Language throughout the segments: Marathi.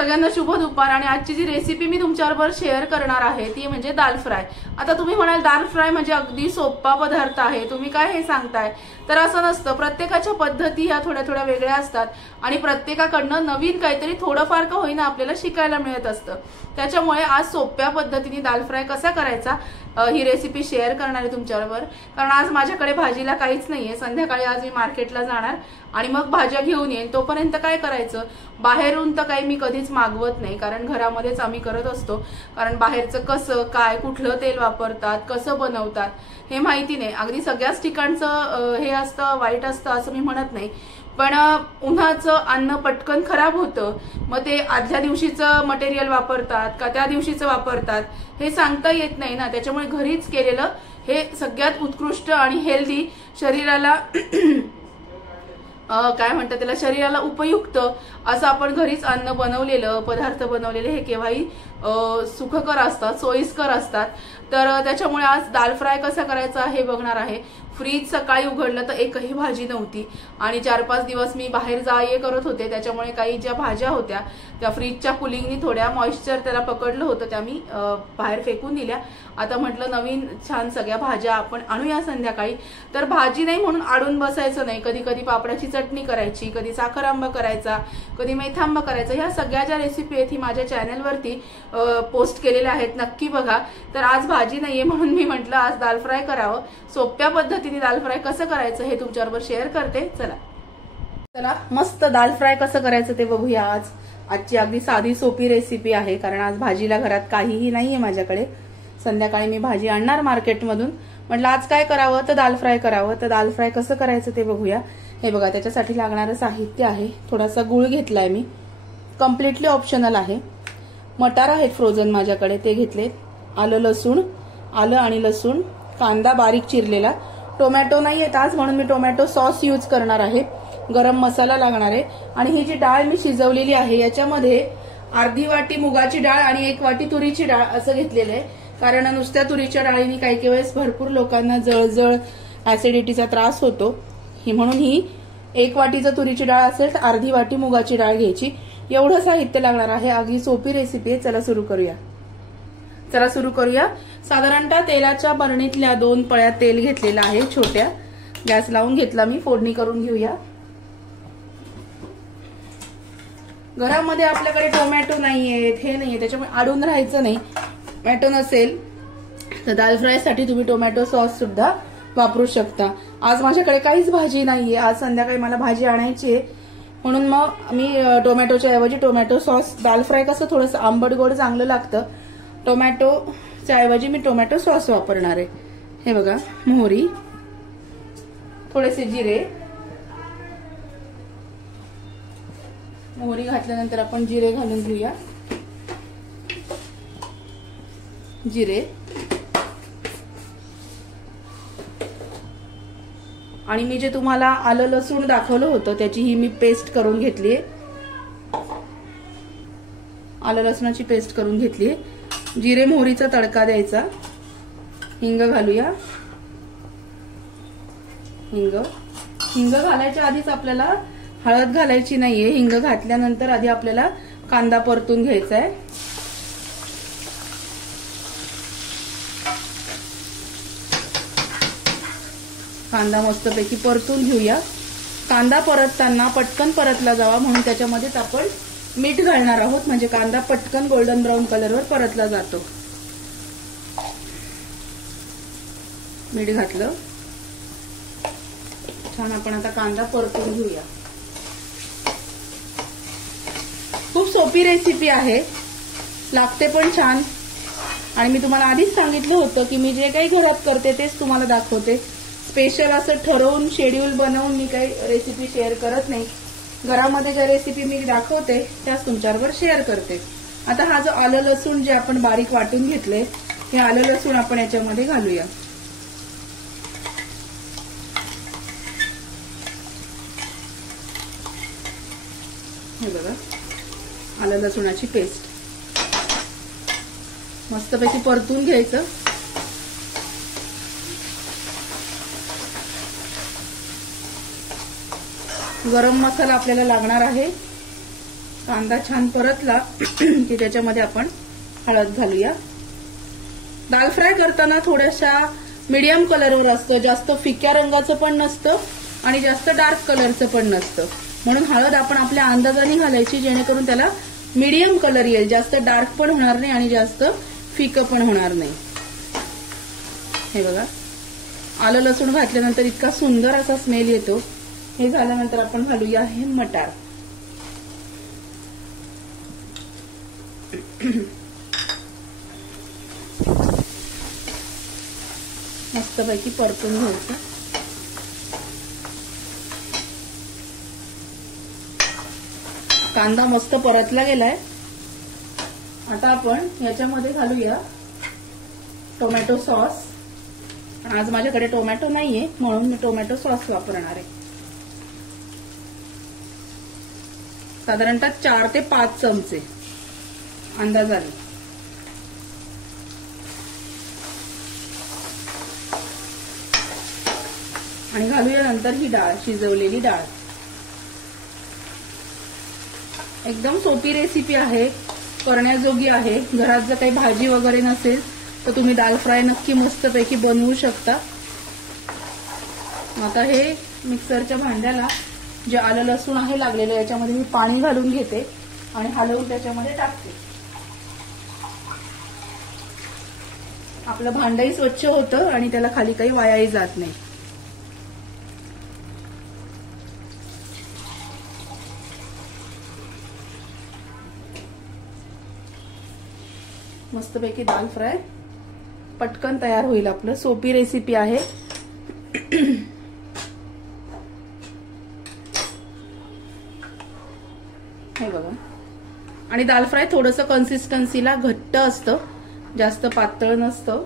सगळ्यांना शुभ दुपार। आणि आजची जी रेसिपी मी तुमच्याबरोबर शेअर करणार आहे ती म्हणजे दाल फ्राय। आता तुम्ही म्हणाल दाल फ्राय म्हणजे अगदी सोपा पदार्थ आहे, तुम्ही काय हे सांगताय? तर असं नसतं। प्रत्येकाच्या पद्धती ह्या थोड्या थोड्या वेगळ्या असतात आणि प्रत्येकाकडनं नवीन काहीतरी थोडंफार का होईना आपल्याला शिकायला मिळत असतं। त्याच्यामुळे आज सोप्या पद्धतीने दाल फ्राय कसा करायचा ही रेसिपी शेअर करणार आहे तुमच्याबरोबर। कारण आज माझ्याकडे भाजीला काहीच नाहीये, संध्याकाळी आज मी मार्केटला जाणार आणि मग भाज्या घेऊन येईन। तोपर्यंत काय करायचं, बाहेरून तर काही मी कधीच मागवत नाही, कारण घरामध्येच आम्ही करत असतो। कारण बाहेरचं कसं काय, कुठलं तेल वापरतात, कसं बनवतात हे माहिती नाही। अगदी सगळ्याच ठिकाणचं हे असतं वाईट असतं असं मी म्हणत नाही, पण उन्हाचं अन्न पटकन खराब होतं, मग ते आदल्या दिवशीचं मटेरियल वापरतात का त्या दिवशीचं वापरतात हे सांगता येत नाही ना। त्याच्यामुळे घरीच केलेलं हे सगळ्यात उत्कृष्ट आणि हेल्दी, शरीराला काय म्हणतात त्याला, शरीराला उपयुक्त असं आपण घरीच अन्न बनवलेलं, पदार्थ बनवलेले हे केव्हाही सुखकर असतात, सोयीस्कर असतात। तर त्याच्यामुळे आज दाल फ्राय कसा करायचा हे बघणार आहे। फ्रीज सकाळी उघडलं तर एकही भाजी नव्हती आणि 4-5 दिवस मी बाहेर जा ये करत होते, त्याच्यामुळे काही ज्या भाज्या होत्या त्या फ्रीजच्या कुलिंगनी थोड्या मॉइश्चर त्याला पकडलं होतं, त्या मी बाहेर फेकून दिल्या। आता म्हटलं नवीन छान सगळ्या भाज्या आपण आणूया संध्याकाळी। तर भाजी नाही म्हणून अडून बसायचं नाही, कधी कधी पापडाची चटणी करायची, कधी साखर आंबा करायचा, कधी मेथांबा करायचा। ह्या सगळ्या ज्या रेसिपी आहेत ही माझ्या चॅनलवरती पोस्ट केलेल्या आहेत, नक्की बघा। तर आज भाजी नाहीये म्हणून मी म्हटलं आज दाल फ्राय करावं। सोप्या पद्धतीने दाल फ्राय कसं करायचं हे तुमच्याबरोबर शेअर करते। चला मस्त दाल फ्राय कसं करायचं ते बघूया। आजची अगदी साधी सोपी रेसिपी आहे, कारण आज भाजीला घरात काहीही नाहीये माझ्याकडे। संध्याकाळी मी भाजी आणणार मार्केटमधून, म्हटलं आज काय करावं तर दाल फ्राय करावं। तर दाल फ्राय कसं करायचं ते बघूया। हे बघा, त्याच्यासाठी लागणारं साहित्य आहे, थोडासा गुळ घेतलाय मी, कम्प्लिटली ऑप्शनल आहे। मटार आहेत फ्रोझन माझ्याकडे, ते घेतलेत। आलं आणि लसूण, कांदा बारीक चिरलेला, टोमॅटो नाही आहेत आज म्हणून मी टोमॅटो सॉस यूज करणार आहे। गरम मसाला लागणार आहे आणि ही जी डाळ मी शिजवलेली आहे याच्यामध्ये अर्धी वाटी मुगाची डाळ आणि 1 वाटी तुरीची डाळ असं घेतलेलं आहे। कारण नुसत्या तुरीच्या डाळीने काही वेळेस भरपूर लोकांना जळजळ, ऍसिडिटीचा त्रास होतो, म्हणून ही 1 वाटी जर तुरीची डाळ असेल तर अर्धी वाटी मुगाची डाळ घ्यायची। एवढं साहित्य लागणार आहे। अगदी सोपी रेसिपी आहे। चला सुरू करूया। साधारणतः तेलाच्या बरणीतल्या 2 पळ्या तेल घेतलेला आहे छोट्या, गॅस लावून घेतला मी, फोडणी करून घेऊया। घरामध्ये आपल्याकडे टोमॅटो नाहीये, हे नाहीये, त्याच्यामुळे अडून राहायचं नाही। टोमॅटो नसेल तर दाल फ्राय साठी तुम्ही टोमॅटो सॉस सुद्धा वापरू शकता। आज माझ्याकडे काहीच भाजी नाहीये, आज संध्याकाळी मला भाजी आणायची आहे, म्हणून मग मी टोमॅटोच्या ऐवजी टोमॅटो सॉस, दाल फ्राय कसं थोडंसं आंबट गोड चांगलं लागतं, टोमॅटोच्या ऐवजी मी टोमॅटो सॉस वापरणार आहे। हे बघा, मोहरी, थोडेसे जिरे, मोहरी घातल्यानंतर आपण जिरे घालून घेऊया। जिरे आणि मी जे तुम्हाला आलं लसूण दाखवलं होतं त्याची ही मी पेस्ट करून घेतली, आलं लसूणाची पेस्ट करून घेतली। जिरे मोहरीचा तडका द्यायचा, हिंग घालूया। हिंग घालायच्या आधीच आपल्याला हळद घालायची नाहीये, हिंग घातल्यानंतर आधी आपल्याला कांदा परतून घ्यायचा आहे। कांदा मस्तपैकी परतून घेऊया। कांदा परतताना पटकन परतला जावा म्हणून त्याच्यामध्येच आपण मीठ घालणार आहोत, म्हणजे कांदा पटकन गोल्डन ब्राऊन कलरवर परतला जातो। मीठ घातलं, छान आपण आता कांदा परतून घेऊया। खूप सोपी रेसिपी आहे, लागते पण छान। आणि मी तुम्हाला आधीच सांगितलं होतं की मी जे काही घरात करते तेच तुम्हाला दाखवते। स्पेशल असं ठरवून शेड्यूल बनवून मी काही रेसिपी शेअर करत नाही, घरामध्ये ज्या रेसिपी मी दाखवते त्याच तुमच्याबरोबर शेअर करते। आता हा जो आलं लसूण जे आपण बारीक वाटून घेतले, हे आलं लसूण आपण याच्यामध्ये घालूया। हे बघा, आलं लसूणाची पेस्ट मस्तपैकी परतून घ्यायचं। गरम मसाला आपल्याला लागणार आहे, कांदा छान परतला की त्याच्यामध्ये आपण हळद घालूया. दाल फ्राय करताना थोड्याशा मीडियम कलरवर असतं, जास्त फिक्या रंगाचं पण नसतं आणि जास्त डार्क कलरचं पण नसतं. म्हणून हळद आपण आपल्या अंदाजाने घालायची, जेणेकरून त्याला मीडियम कलर येईल. जास्त डार्क पण होणार नाही आणि जास्त फिकं पण होणार नाही. हे बघा, आलं लसूण घातल्यानंतर इतका सुंदर असा स्मेल येतो. हे झाल्यानंतर आपण घालूया हे मटार. मस्तपैकी परतून घ्यायचं. कांदा मस्त परतला गेलाय. आता आपण याच्यामध्ये घालूया टोमॅटो सॉस. आज माझ्याकडे टोमॅटो नाहीये म्हणून मी टोमॅटो सॉस वापरणार आहे. साधारणतः 4 ते 5 चमचे अंदाजाने. आणि घालूया नंतर ही डाळ, शिजवलेली डाळ. एकदम सोपी रेसिपी आहे, करण्याजोगी आहे. घरात जर काही भाजी वगैरे नसेल तर तुम्ही दाल फ्राय नक्की मस्तपैकी बनवू शकता. आता हे मिक्सरच्या भांड्याला जे आलं लसूण आहे लागलेलं, याच्यामध्ये मी पाणी घालून घेते आणि हलवून त्याच्यामध्ये टाकते. आपलं भांडही स्वच्छ होतं आणि त्याला खाली काही वायाही जात नाही. मस्तपैकी दाल फ्राय पटकन तयार होईल. आपलं सोपी रेसिपी आहे. हे बघा. आणि दाल फ्राय थोडंसं कन्सिस्टन्सीला घट्ट असतं, जास्त पातळ नसतं.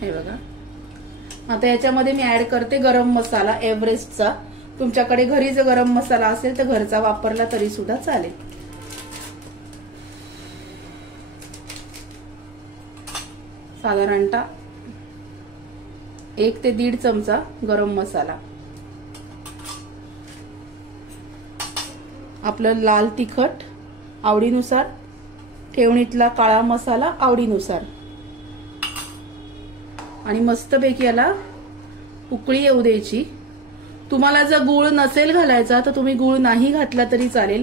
हे बघा. आता याच्यामध्ये मी ऍड करते गरम मसाला एव्हरेस्टचा. तुमच्याकडे घरी जर गरम मसाला असेल तर घरचा वापरला तरी सुद्धा चालेल. साधारणतः 1 ते 1.5 चमचा गरम मसाला. आपलं लाल तिखट आवडीनुसार, ठेवणीतला काळा मसाला आवडीनुसार. आणि मस्तपैकी याला उकळी येऊ द्यायची. तुम्हाला जर गूळ नसेल घालायचा तर तुम्ही गूळ नाही घातला तरी चालेल.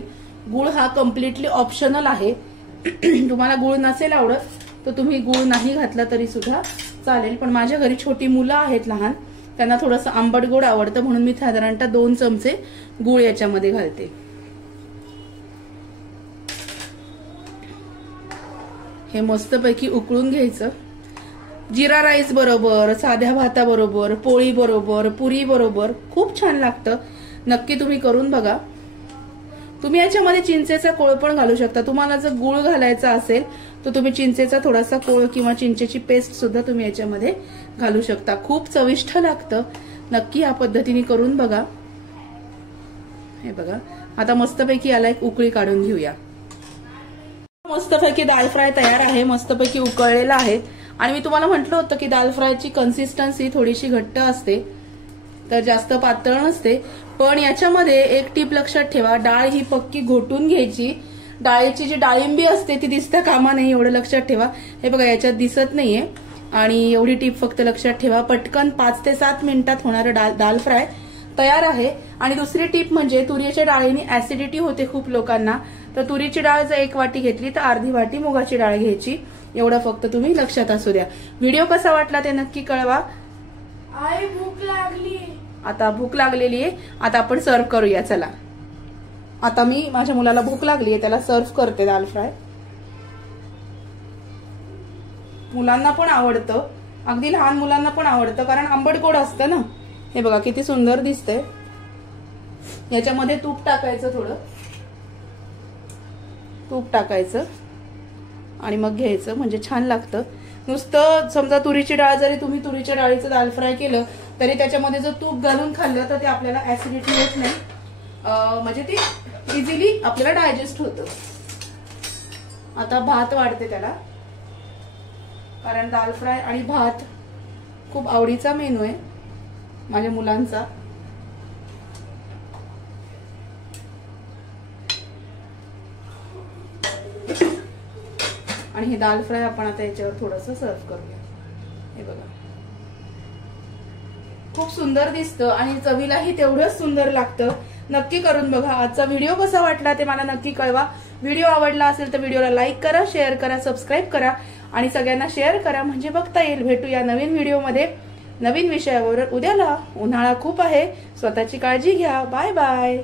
गूळ हा कम्प्लिटली ऑप्शनल आहे. तुम्हाला गूळ नसेल आवडत तर तुम्ही गूळ नाही घातला तरी सुद्धा चालेल. पण माझ्या घरी छोटी मुलं आहेत लहान, त्यांना थोडंसं आंबट गोड आवडतं म्हणून मी साधारणतः 2 चमचे गूळ याच्यामध्ये घालते. हे मस्तपैकी उकळून घ्यायचं. जिरा राईस बरोबर, साध्या भाताबरोबर, पोळी बरोबर, पुरी बरोबर खूप छान लागतं. नक्की तुम्ही करून बघा. तुम्ही याच्यामध्ये चिंचेचा कोळ पण घालू शकता. तुम्हाला जर गूळ घालायचा असेल तर तुम्ही चिंचेचा थोडासा कोळ किंवा चिंचेची पेस्ट सुद्धा तुम्ही याच्यामध्ये घालू शकता. खूप चविष्ट लागतं. नक्की या पद्धतीने करून बघा. हे बघा. आता मस्तपैकी याला एक उकळी काढून घेऊया. मस्तपैकी दाल फ्राय तयार आहे. मस्तपैकी उकळलेला आहे. आणि मी तुम्हाला म्हटलं होतं की दाल फ्रायची कन्सिस्टन्सी थोडीशी घट्ट असते, तर जास्त पातळ नसते. पण याच्यामध्ये एक टीप लक्षात ठेवा, डाळ ही पक्की घोटून घ्यायची. डाळीची जी डाळिंबी असते ती दिसता कामा नाही, एवढं लक्षात ठेवा. हे बघा याच्यात दिसत नाहीये. आणि एवढी टीप फक्त लक्षात ठेवा. पटकन 5 ते 7 मिनिटात होणारं दाल फ्राय तयार आहे. आणि दुसरी टीप म्हणजे तुरीच्या डाळीने ऍसिडिटी होते खूप लोकांना, तर तुरीची डाळ जर 1 वाटी घेतली तर अर्धी वाटी मुगाची डाळ घ्यायची. एवढं फक्त तुम्ही लक्षात असू द्या. व्हिडिओ कसा वाटला ते नक्की कळवा. आई भूक लागली. आता भूक लागलेली आहे. आता आपण सर्व करूया. चला, आता मी माझ्या मुलाला भूक लागली आहे, त्याला सर्व करते दाल फ्राय. मुलांना पण आवडतं, अगदी लहान मुलांना पण आवडतं, कारण आंबट गोड असतं ना. हे बघा किती सुंदर दिसतंय. याच्यामध्ये तूप टाकायचं, थोडं तूप टाकायचं आणि मग घ्यायचं, म्हणजे छान लागतं. नुसतं समजा तुरीची डाळ जरी तुम्ही तुरीच्या डाळीचं दाल फ्राय केलं तरी त्याच्यामध्ये जर तूप घालून खाल्लं तर ते आपल्याला ऍसिडिटी होत नाही. म्हणजे ते इझिली आपल्याला डायजेस्ट होतं. आता भात वाढते त्याला, कारण दाल फ्राय आणि भात खूप आवडीचा मेनू आहे माझ्या मुलांचा. आणि हे दाल फ्राय आपण आता याच्यावर थोडंसं सर्व करूया. हे बघा, खूप सुंदर दिसतं आणि चवीलाही तेवढंच सुंदर लागतं. नक्की करून बघा. आजचा व्हिडिओ कसा वाटला ते मला नक्की कळवा. व्हिडिओ आवडला असेल तर व्हिडिओला लाईक करा, शेअर करा, सबस्क्राईब करा आणि सगळ्यांना शेअर करा म्हणजे बघता येईल. भेटूया नवीन व्हिडिओमध्ये नवीन विषयावर उद्याला. उन्हाळा खूप आहे, स्वतःची काळजी घ्या. Bye bye.